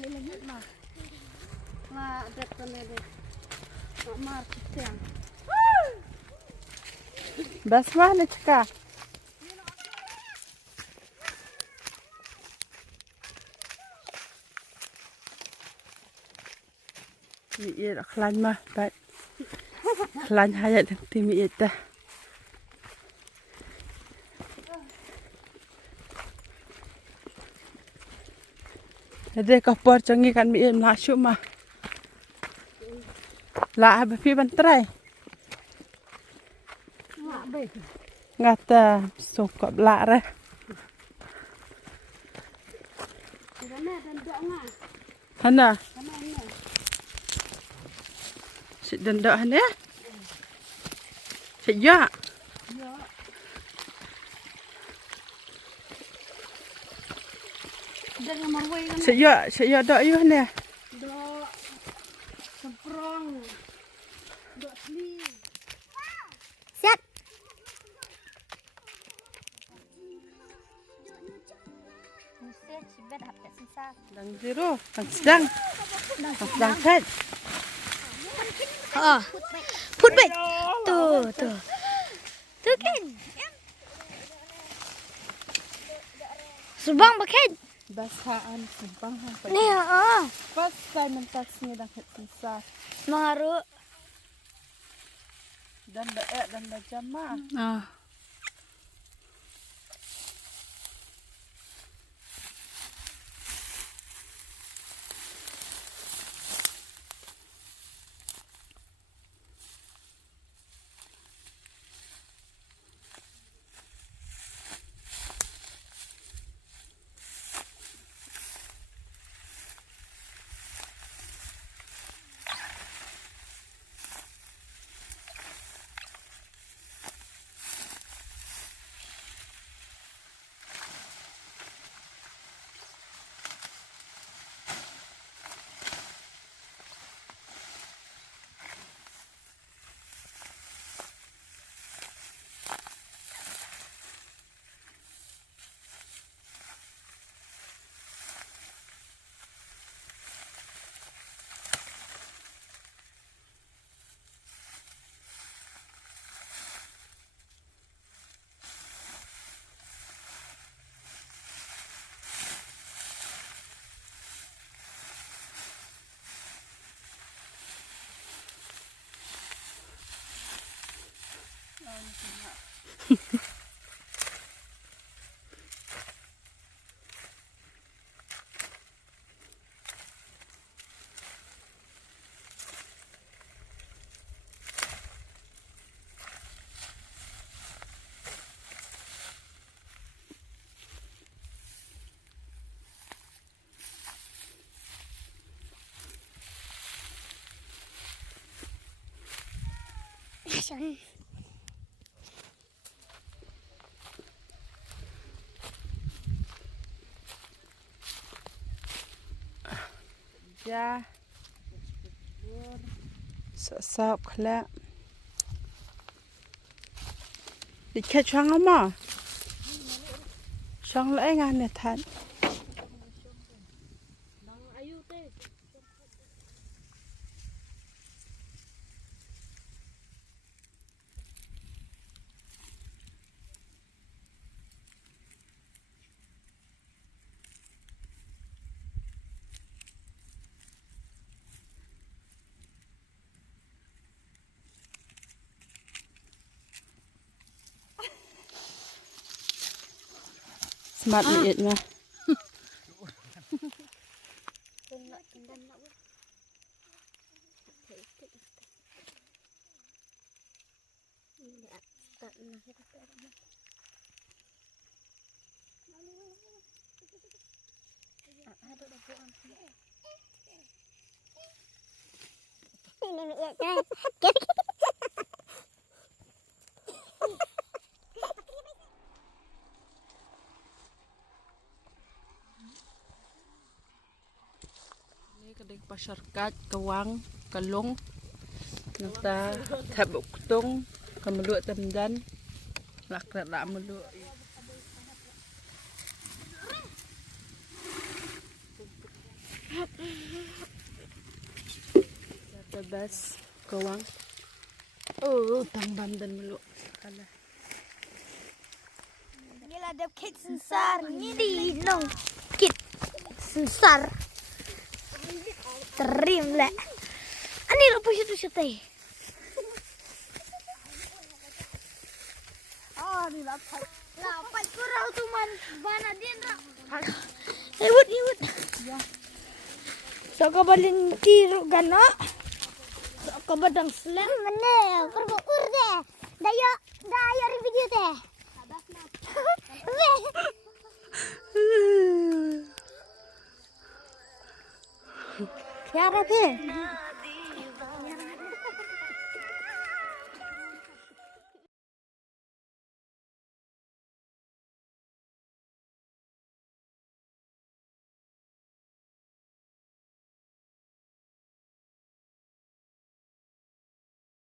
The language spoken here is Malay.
sekali lagi mah. Nah, betul deh. Mar kesiang. Bas mana cakap? Miit kelan mah, baik. Kelan hayat nanti miit dah. Jadi kapor cengi kan miit masuk mah. Lah bepi bantrai. Ngata sokop lak re. Hana. Si dendok hana. Si ya. Si ya dok yu hana. Dok semprong. Dok sli. Siap. Musik sibet hapte synsar. Dang zero, dang sedang. Dang sedang kheit. Oh. Put peit. Tuh. Tuh kan. Subang pakai. Basaan sumpang hang. Ni Pas saya mentasnya dang kheit synsar. Mengaruh. Dan daek dan jama. Ya. Sop kelak. Diket chang ama. Chang lai ngan ne tan. Smart miit mah. Kedeng masyarakat kawang kalung nata tabuk tung kemeluk temdan lakrat lak meluk best kawang. Oh, tambam dan mulu. Kalah. Gila ada kheit synsar. Ini nong kheit synsar. Terim le. Ani lo push tu syete. Ah, ni lapat. Lapat kurau tu man bana din ra. Iwut. Ya. So ka balin tiro gana. So ka badang slam. Mana? Pergo urde. Dayo video teh. Adas na. Siapa tu?